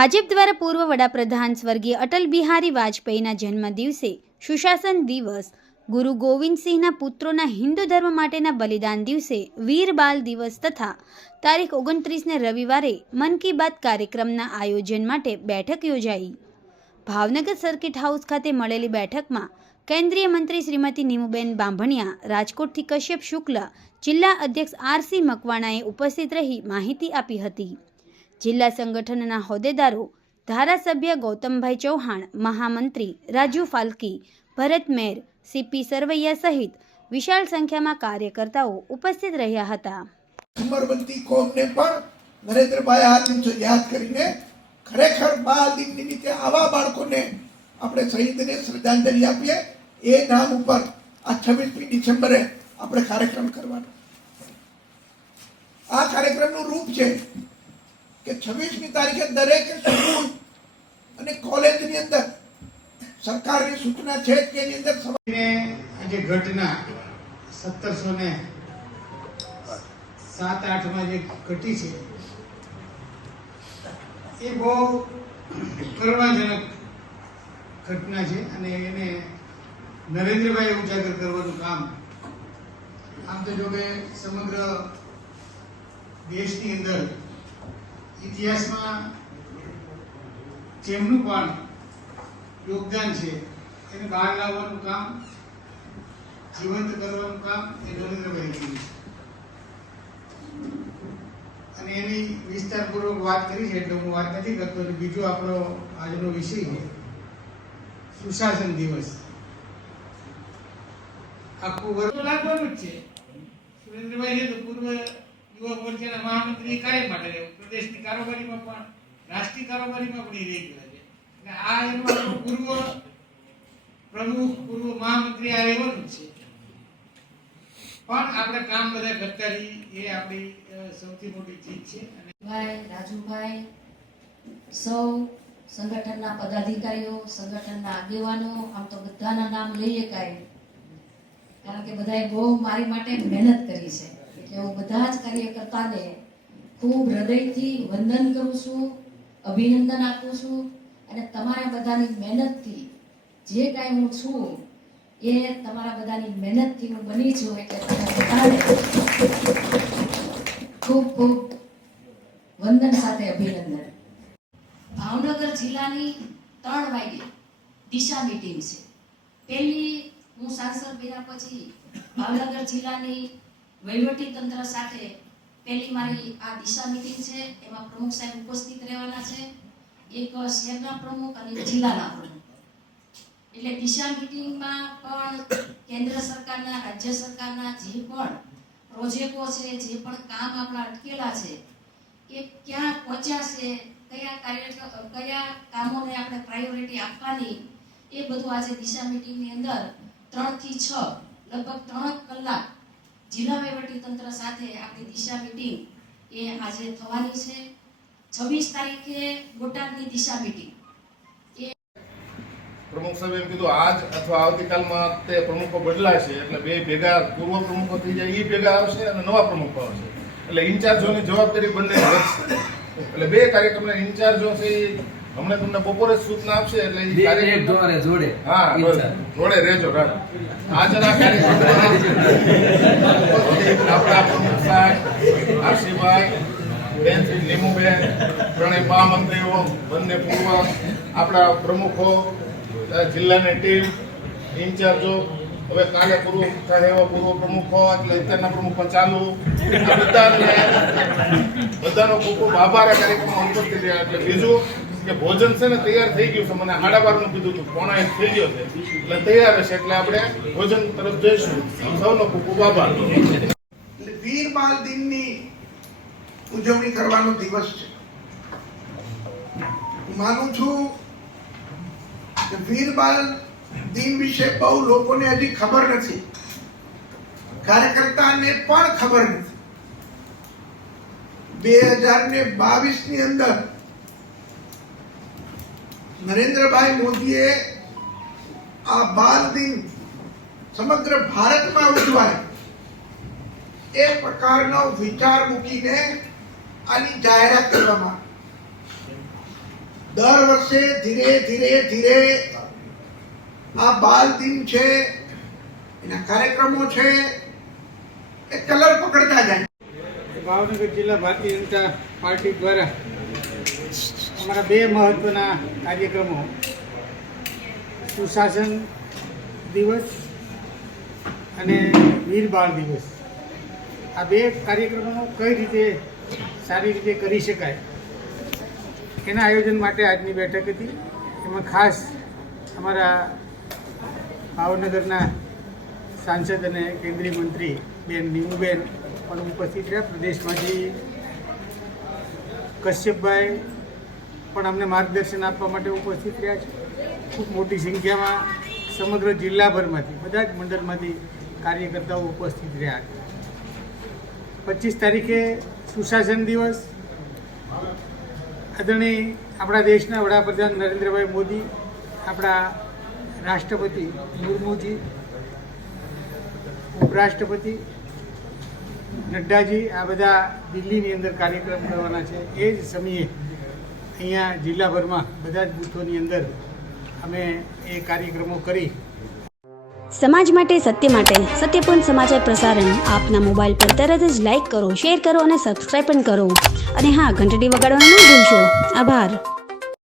ભાજપ દ્વારા પૂર્વ વડાપ્રધાન સ્વર્ગીય અટલ બિહારી વાજપેયીના જન્મ દિવસે સુશાસન દિવસ, ગુરુ ગોવિંદસિંહના પુત્રોના હિન્દુ ધર્મ માટેના બલિદાન દિવસે વીર બાલ દિવસ તથા તારીખ 29ને રવિવારે મન કી બાત કાર્યક્રમના આયોજન માટે બેઠક યોજાઈ। ભાવનગર સર્કિટ હાઉસ ખાતે મળેલી બેઠકમાં કેન્દ્રીય મંત્રી શ્રીમતી નીમુબેન બાંભણિયા, રાજકોટથી કશ્યપ શુક્લ, જિલ્લા અધ્યક્ષ આર.સી. મકવાણાએ ઉપસ્થિત રહી માહિતી આપી હતી। જિલ્લા સંગઠનના હોદ્દેદારો, ધારાસભ્ય ગૌતમભાઈ ચૌહાણ, મહામંત્રી રાજુ ફાલ્કી, ભરત મેર, સીપી સરવૈયા સહિત વિશાળ સંખ્યામાં કાર્યકર્તાઓ ઉપસ્થિત રહ્યા હતા। ઉંમરબંધી કોમને પણ નરેન્દ્રભાઈ હાલને યાદ કરીને ખરેખર બાળ દિન નિમિત્તે આવા બાળકોને આપણે શહીદને શ્રદ્ધાંજલિ આપીએ। એ નામ ઉપર આ 26મી ડિસેમ્બરે આપણે કાર્યક્રમ કરવાનો। આ કાર્યક્રમનું રૂપ છે કે 26મી તારીખે દરેક સ્કૂલ અને કોલેજની અંદર સરકારની સૂચના છે કે એની અંદર આજે ઘટના 1707-8 માં જે ઘટી છે એ બહુ કરુણાજનક ઘટના છે અને એને નરેન્દ્રભાઈ ઉજાગર કરવાનું કામ આમ તો જો કે સમગ્ર દેશની અંદર ઇતિહાસમાં જેમનું પણ યોગદાન છે એને બહાર લાવવાનું કામ, જીવંત કરવાનું કામ એ નરેન્દ્રભાઈ કર્યું છે અને એની વિસ્તારપૂર્વક વાત કરી છે એટલે હું વાત નથી કરતો। બીજો આપણો આજનો વિષય છે સુશાસન દિવસ। આખું વર્ષ લાગવાનું જ છે। સુરેન્દ્રભાઈ તો પૂર્વ યુવક મોરચાના મહામંત્રી કાર્ય માટે પ્રદેશની કારોબારીમાં પણ રાષ્ટ્રીય કારોબારીમાં પણ રહી ગયા છે અને આ એનો પૂર્વ પ્રમુખ, પૂર્વ મહામંત્રી આ રહેવાનું જ છે પણ આપણે કામ બધા કરતા રહીએ એ આપણી સૌથી મોટી ચીજ છે। અને ભાઈ રાજુભાઈ, સૌ સંગઠનના પદાધિકારીઓ, સંગઠનના આગેવાનો, આમ તો બધાના નામ લઈએ કાંઈ, કારણ કે બધાએ બહુ મારી માટે મહેનત કરી છે એટલે હું બધા જ કાર્યકર્તાને ખૂબ હૃદયથી વંદન કરું છું, અભિનંદન આપું છું અને તમારા બધાની મહેનતથી જે કાંઈ હું છું એ તમારા બધાની મહેનતથી હું બની છું એટલે તમે બધાને ખૂબ ખૂબ વંદન સાથે અભિનંદન। ભાવનગર જિલ્લાની 3 વાગે દિશા મીટિંગ છે। પહેલી હું સાંસદ બન્યા પછી ભાવનગર જિલ્લાની વહીવટી તંત્ર સાથે પહેલી મારી આ દિશા મીટિંગ છે। એમાં પ્રમુખ સાહેબ ઉપસ્થિત રહેવાના છે, એક શહેરના પ્રમુખ અને જિલ્લાના પ્રમુખ। એટલે દિશા મીટિંગમાં પણ કેન્દ્ર સરકારના, રાજ્ય સરકારના જે પણ પ્રોજેક્ટો છે, જે પણ કામ આપણા અટકેલા છે એ ક્યાં પહોંચ્યા છે, કયા કામોને આપણે પ્રાયોરિટી આપવાની, એ બધું આજે દિશા મીટિંગની અંદર 3 થી 6 લગભગ 3 કલાક જિલ્લા વહીવટી તંત્ર સાથે આપણી દિશા મીટિંગ એ આજે થવાની છે। 26 તારીખે બોટાદની દિશા મીટિંગ। પ્રમુખ સાહેબ એમ કીધું આજ અથવા આવતીકાલમાં તે પ્રમુખો બદલાશે એટલે બે ભેગા પૂર્વ પ્રમુખો થઈ જાય, એ ભેગા આવશે અને નવા પ્રમુખો આવશે એટલે ઇન્ચાર્જોની જવાબદારી બંને વધશે। એટલે બે કાર્યક્રમના ઇન્ચાર્જો છે હમણાં તમને બપોરે સૂચના આપશે એટલે એ કાર્યક્રમ જોડે રહેજો। આજના કાર્યક્રમમાં આપણા પ્રમુખ સાહેબ આરસીભાઈ, બેન શ્રી નીમુબેન, ત્રણેય મહામંત્રીઓ, બંને પૂર્વ આપણા પ્રમુખો, જિલ્લાની ટીમ, ઇન્ચાર્જો, હવે કાલે પૂર્વ થાય એવા પૂર્વ પ્રમુખો એટલે અત્યારના પ્રમુખો ચાલુ, આ બધાનો ખૂબ ખૂબ આભાર આ કાર્યક્રમમાં ઉપસ્થિત રહ્યા। એટલે બીજું કે ભોજન છે ને તૈયાર થઈ ગયું છે, મને 12:30 કીધું હતું, 1:45 થઈ ગયો છે એટલે તૈયાર હશે એટલે આપણે ભોજન તરફ જઈશું। સૌનો ખૂબ ખૂબ આભાર। એટલે વીર બાલ દિનની ઉજવણી કરવાનો દિવસ છે। હું માનું છું કે વીર બાલ દિન વિશે બહુ લોકોને હજી ખબર નથી, કાર્યકર્તાને પણ ખબર નથી। 2022ની અંદર નરેન્દ્રભાઈ મોદીએ આ બાલ દિન સમગ્ર ભારતમાં ઉજવાય એ પ્રકારનો વિચાર મૂકીને આની જાહેરાત કરવામાં દર વર્ષે ધીરે ધીરે ધીરે આ બાલ દિન છે, એના કાર્યક્રમો છે, એ કલર પકડતા જાય. ભાવનગર જિલ્લા ભારતીય જનતા પાર્ટી દ્વારા અમારા બે મહત્વના કાર્યક્રમો સુશાસન દિવસ અને વીર બાળ દિવસ, આ બે કાર્યક્રમો કઈ રીતે સારી રીતે કરી શકાય એના આયોજન માટે આજની બેઠક હતી. એમાં ખાસ અમારા ભાવનગરના સાંસદ અને કેન્દ્રીય મંત્રી બેન નીમુબેન પણ ઉપસ્થિત રહ્યા. પ્રદેશમાંથી કશ્યપભાઈ પણ અમને માર્ગદર્શન આપવા માટે ઉપસ્થિત રહ્યા છે. ખૂબ મોટી સંખ્યામાં સમગ્ર જિલ્લાભરમાંથી બધા જ મંડળમાંથી કાર્યકર્તાઓ ઉપસ્થિત રહ્યા છે. 25 તારીખે સુશાસન દિવસ આદરણીય આપણા દેશના વડાપ્રધાન નરેન્દ્રભાઈ મોદી, આપણા રાષ્ટ્રપતિ મુર્મુજી, ઉપરાષ્ટ્રપતિ નડ્ડાજી, આ બધા દિલ્હીની અંદર કાર્યક્રમ કરવાના છે. એ જ સમયે અહીંયા જિલ્લાભરમાં બધા જ બૂથોની અંદર અમે એ કાર્યક્રમો કરી સમાજ માટે, સત્ય માટે, સત્યપૂર્ણ સમાચાર પ્રસારણ આપના મોબાઈલ પર તરત જ લાઈક કરો, શેર કરો અને સબસ્ક્રાઈબ પણ કરો. અને હા, ઘંટડી વગાડવાનું ન ભૂલશો. આભાર.